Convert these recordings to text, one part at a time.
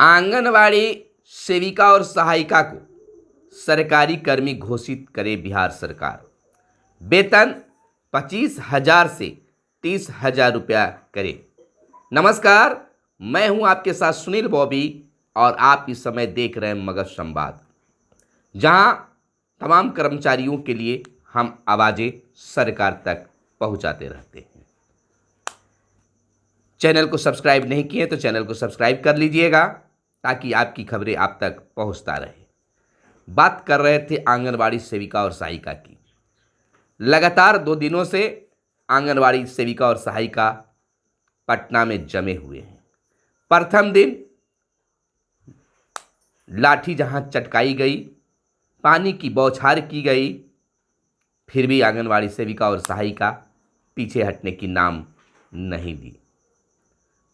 आंगनवाड़ी सेविका और सहायिका को सरकारी कर्मी घोषित करे बिहार सरकार। वेतन 25,000 से 30,000 रुपया करे। नमस्कार, मैं हूं आपके साथ सुनील बॉबी और आप इस समय देख रहे हैं मगध संवाद, जहां तमाम कर्मचारियों के लिए हम आवाज़ें सरकार तक पहुंचाते रहते हैं। चैनल को सब्सक्राइब नहीं किए तो चैनल को सब्सक्राइब कर लीजिएगा ताकि आपकी खबरें आप तक पहुंचता रहे। बात कर रहे थे आंगनवाड़ी सेविका और सहायिका की। लगातार 2 दिनों से आंगनवाड़ी सेविका और सहायिका पटना में जमे हुए हैं। प्रथम दिन लाठी जहां चटकाई गई, पानी की बौछार की गई, फिर भी आंगनवाड़ी सेविका और सहायिका पीछे हटने की नाम नहीं दी।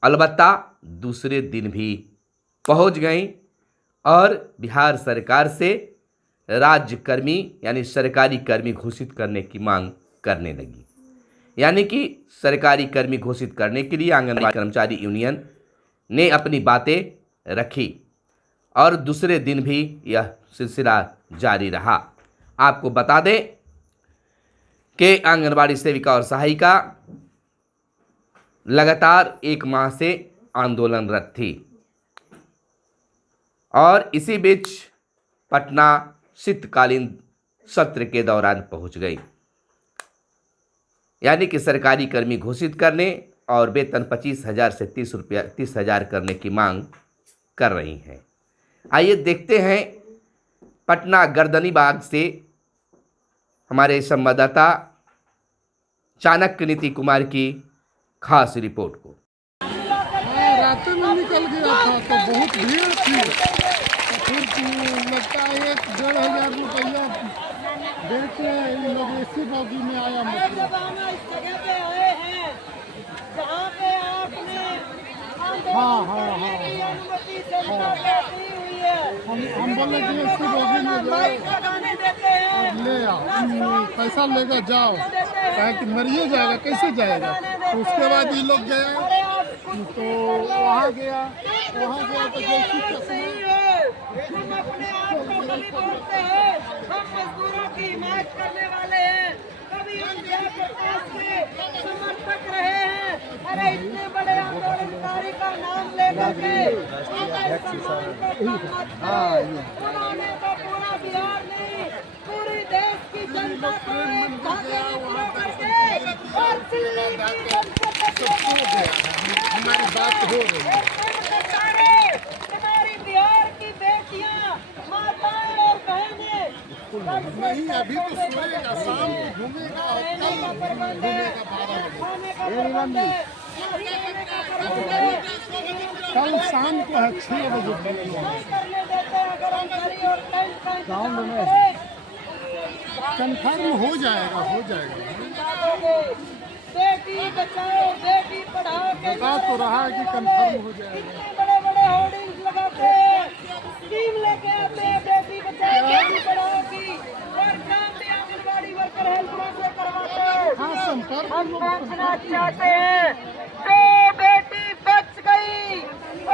अलबत्ता दूसरे दिन भी पहुंच गई और बिहार सरकार से राज्यकर्मी यानी सरकारी कर्मी घोषित करने की मांग करने लगी। यानी कि सरकारी कर्मी घोषित करने के लिए आंगनबाड़ी कर्मचारी यूनियन ने अपनी बातें रखी और दूसरे दिन भी यह सिलसिला जारी रहा। आपको बता दें कि आंगनबाड़ी सेविका और सहायिका लगातार 1 माह से आंदोलनरत थी और इसी बीच पटना शीतकालीन सत्र के दौरान पहुंच गई। यानी कि सरकारी कर्मी घोषित करने और वेतन 25,000 से 30,000 करने की मांग कर रही हैं। आइए देखते हैं पटना गर्दनीबाग से हमारे संवाददाता चाणक्य नीति कुमार की खास रिपोर्ट को। रात में निकल गया था तो बहुत भीड़ थी, फिर लगता है 1,500 रुपया देते इन लोग एसी बॉगी में आया। हाँ हाँ हाँ हम बोले कि एसी बॉगी में ले आओ, पैसा लेगा जाओ, कहे कि मरिए जाएगा, कैसे जाएगा। तो उसके बाद ये लोग गए तो वहाँ गया तो जैसी हम अपने आप को बलि बोलते हैं, हम मजदूरों की हिमायत करने वाले हैं। कभी हम जयप्रकाश के समर्थक रहे हैं। अरे इतने बड़े आंदोलनकारी का नाम लेकर के उन्होंने तो पूरा बिहार नहीं, पूरे देश की जनता को एक धागे में पिरो करके और दिल्ली की हमारी बात हो रही है। हमारी बिहार की बेटियां, माताएं और बहनें नहीं, अभी तो सोएगा, शाम को घूमेगा और कल घूमेगा 12 बजे। कल शाम को है 6 बजे गाँव में कन्फर्म हो जाएगा। बेटी बचाओ बेटी पढ़ाओ बता तो रहा है कि कन्फर्म हो जाएगा। बड़े बड़े होर्डिंग्स लगाते हैं, स्कीम लेके आते हैं बेटी बचाओ बेटी पढ़ाओ की, और काम भी आंगनबाड़ी वर्कर हेल्परों से करवाते हैं। हाँ, संपर्क हम पूछना चाहते हैं, जो बेटी बच गई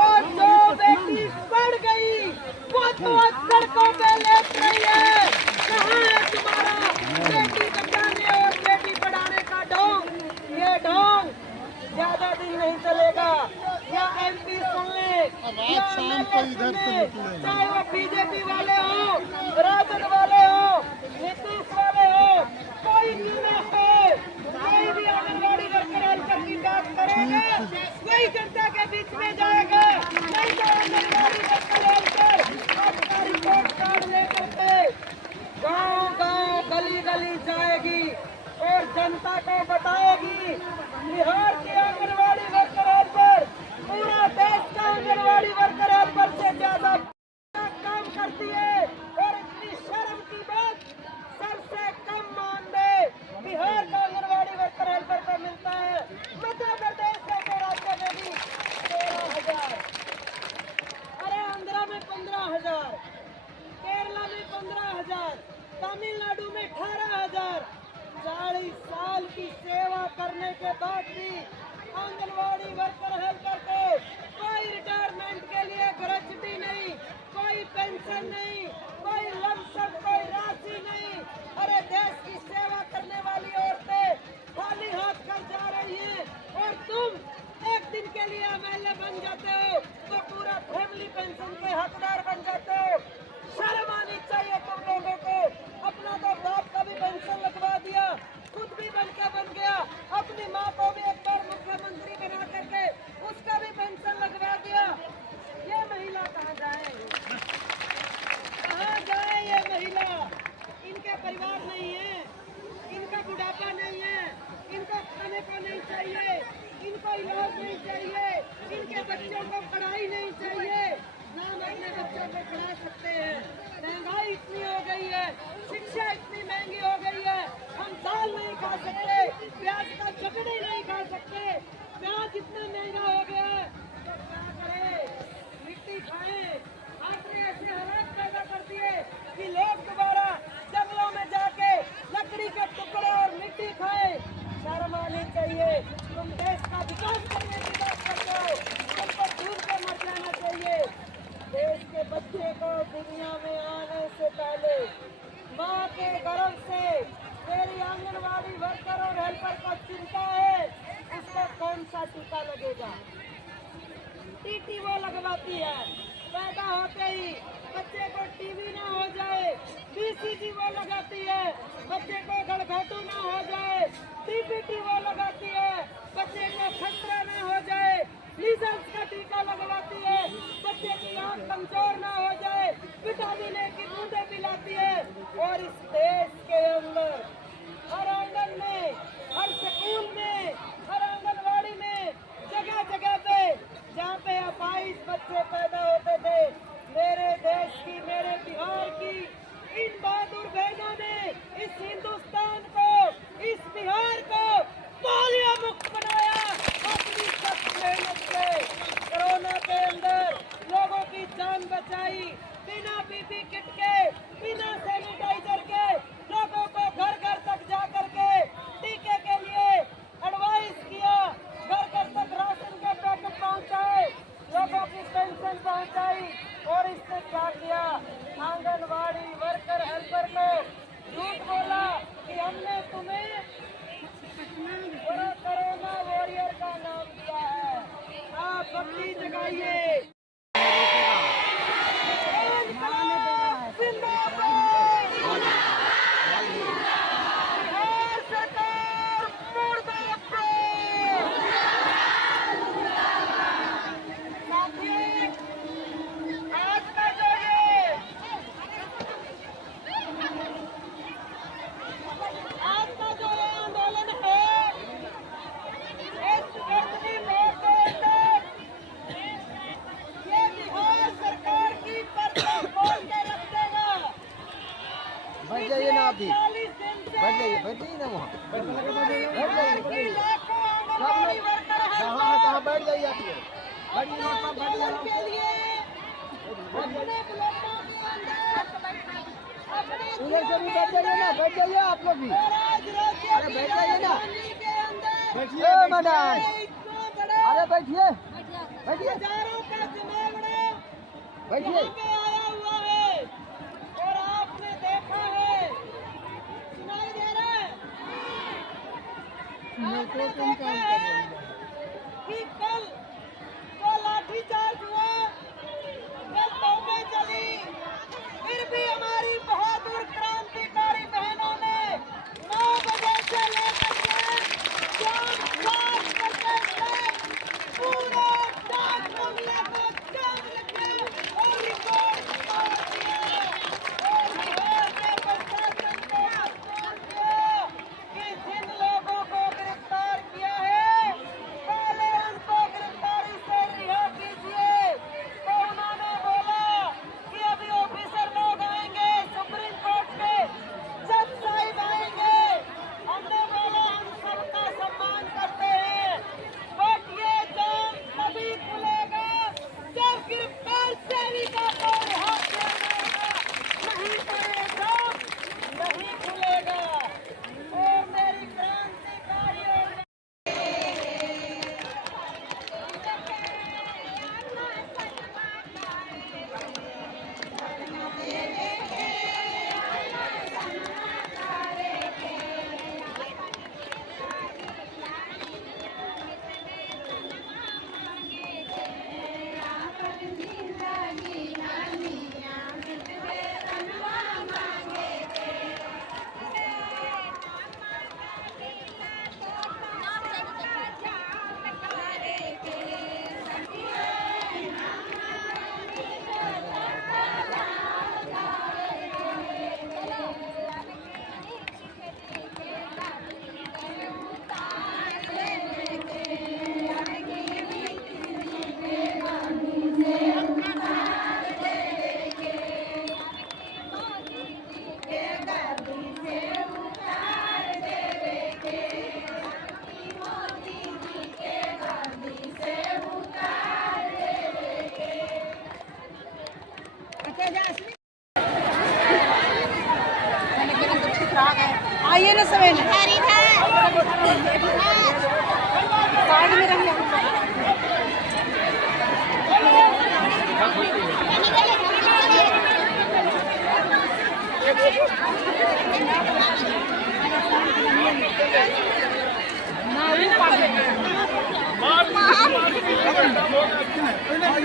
और जो बेटी पढ़ गई वो तो सड़कों पे लेट रही है। कहाँ है तुम्हारा बेटी बचाने और बेटी पढ़ाने का ढोंग? ये ढोंग ज्यादा दिन नहीं चलेगा। या एमपी सुन ले, या शाम को इधर से निकलेंगे, चाहे वो बीजेपी वाले हो, राजद वाले हो, नीतीश वाले हो, कोई निर्णय हो, कोई भी आंगनबाड़ी वर्कर हेल्पर की बात करेगा, वही जनता के बीच में जाएगा। नहीं तो आंगनबाड़ी वर्कर हेल्पर अपना रिपोर्ट कार्ड लेकर के गाँव-गाँव, गली-गली जाएगी और जनता को बताएगी बिहार की आंगनबाड़ी वर्कर हेल्पर पूरा देश का आंगनबाड़ी वर्कर हेल्पर से ज्यादा काम करती है। और इतनी शर्म की बात सबसे कम मानदेय बिहार का आंगनबाड़ी वर्कर हेल्पर को मिलता है। मध्य प्रदेश जैसे राज्य में भी 13,000, अरे आंध्रा में 15,000, केरला में 15,000, तमिलनाडु में 18,000। 40 साल की सेवा करने के बाद भी के लिए एमएलए बन जाते हो तो पूरा फैमिली पेंशन के हकदार बन जाते हो। शर्म आनी चाहिए तुम लोगों को। अपना तो बाप का भी पेंशन लगवा दिया, खुद भी बन गया, अपनी माँ को भी एक बार मुख्यमंत्री बना करके उसका भी पेंशन लगवा दिया। ये महिला कहाँ जाए? कहाँ जाए ये महिला? इनके परिवार नहीं है, इनका बुढ़ापा नहीं है, इनको खाने को नहीं चाहिए, इनको इलाज नहीं चाहिए, इनके बच्चों को पढ़ाई नहीं चाहिए। ना हम अपने बच्चों को पढ़ा सकते हैं। महंगाई इतनी हो गई है, शिक्षा इतनी महंगी हो गई है, हम दाल नहीं खा सकते, प्याज का चटनी नहीं खा सकते। प्याज इतना महंगा हो गया है तो क्या करें? मिट्टी खाएं। आपने ऐसे हालात पैदा कर दिए कि लोग दोबारा जंगलों में जाके लकड़ी के टुकड़े और मिट्टी खाएं। शर्म आनी चाहिए। तुम देश का विकास करने की बात करते हो, तुमको डूब के मर जाना चाहिए। देश के बच्चे को दुनिया में आने से पहले माँ के गर्भ से मेरी आंगनवाड़ी वर्कर और हेल्पर को चिंता है, उसको कौन सा टीका लगेगा? टीटी वो लगवाती है। पैदा होते ही बच्चे को टीबी ना हो जाए, बीसीजी वो लगाती है। बच्चे को गलघोटू ना हो जाए, टीबीटी वो लगाती है। बच्चे को खसरा ना हो जाए, मीजल्स का टीका लगवाती है। बच्चे की आंख कमजोर ना हो जाए, विटामिन ए की बूंदें पिलाती है। और इस देश के अंदर हर आंगन में, हर स्कूल में, हर आंगनवाड़ी में, जगह जगह पे जहाँ पे 22 बच्चे पैदा होते थे, मेरे देश की, मेरे बिहार की इन बहादुर बहनों ने इस हिंदुस्तान को, इस बिहार को पोलियो मुक्त बनाया अपनी सख्त मेहनत से। कोरोना के अंदर लोगों की जान बचाई, बिना पीपी किट के, बिना सैनिटाइजर के लोगों को घर घर तक जा करके टीके के लिए एडवाइस किया, घर घर तक राशन के पैकेट पहुंचाए, लोगों की पेंशन पहुंचाई। और इसने क्या किया? आंगनवाड़ी वर्कर हेल्पर को झूठ बोला कि हमने तुम्हें कोरोना वॉरियर का नाम दिया है। आप बत्ती जगाइए। बैठ जाइए ना, आप भी बैठ जाइए ना, वहाँ बैठ जाइए। कहाँ बैठ जाइए आप लोग, उधर से भी बैठ जाइए ना, बैठ जाइए आप लोग भी। अरे बैठ जाइए ना, बैठिए मैडम, अरे बैठिए बैठिए बैठिए। आया हुआ है और आपने देखा है, सुनाई दे रहा है कि कल तो लाठीचार्ज हुआ, कल तोपें चली, फिर भी हमारी बहादुर क्रांतिकारी बहनों ने 9 बजे से लेकर के शाम 7 बजे तक पूरा डाक बंगले को जाम रखा और रिकॉर्ड तोड़ दिया। और बिहार के प्रशासन को मजबूर किया कि जिन लोगों को गिरफ्तार किया है, पहले उनको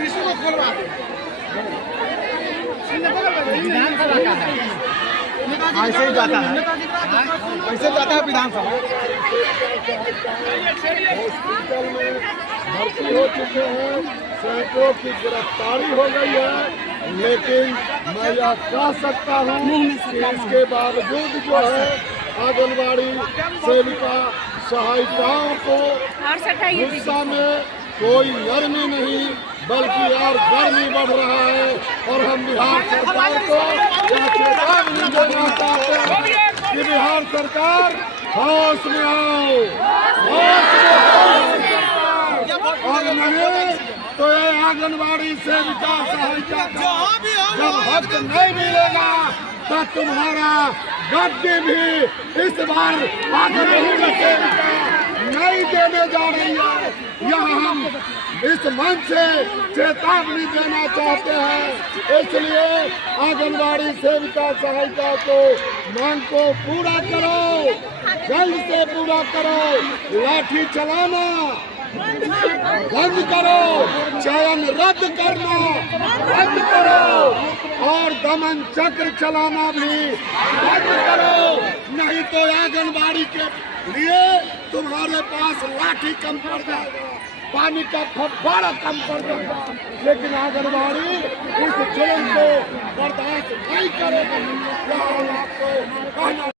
इसको खोलवा दे। विधानसभा का है, ऐसे ही जाता है, ऐसे जाता है विधानसभा। हॉस्पिटल में भर्ती हो चुके हैं, सैकड़ों की गिरफ्तारी हो गई है, लेकिन मैं यह कह सकता हूँ कि इसके बावजूद जो है आंगनबाड़ी सेविका सहायिकाओं को गुस्सा में कोई नरमी नहीं बल्कि और गर्मी बढ़ रहा है। और हम बिहार सरकार को चेतावनी देना चाहते हैं कि बिहार सरकार होश में आओ, होश में आओ और नहीं तो ये आंगनबाड़ी सेविका सहायिका जब हक नहीं मिलेगा तो तुम्हारा गद्दी भी इस बार आंगनबाड़ी सेविका नहीं देने जा रही है। यह हम इस मंच से चेतावनी देना चाहते हैं। इसलिए आंगनबाड़ी सेविका सहायिका को मांग को पूरा करो, जल्द से पूरा करो, लाठी चलाना बंद करो, चयन रद्द करना बंद करो और दमन चक्र चलाना भी बंद करो। नहीं तो आंगनबाड़ी के लिए तुम्हारे पास लाठी कम पड़ जाएगा, पानी का फव्वारा कम पड़ जाएगा, लेकिन आंगनबाड़ी इस जुल्म को बर्दाश्त नहीं करेगी। आपको कहना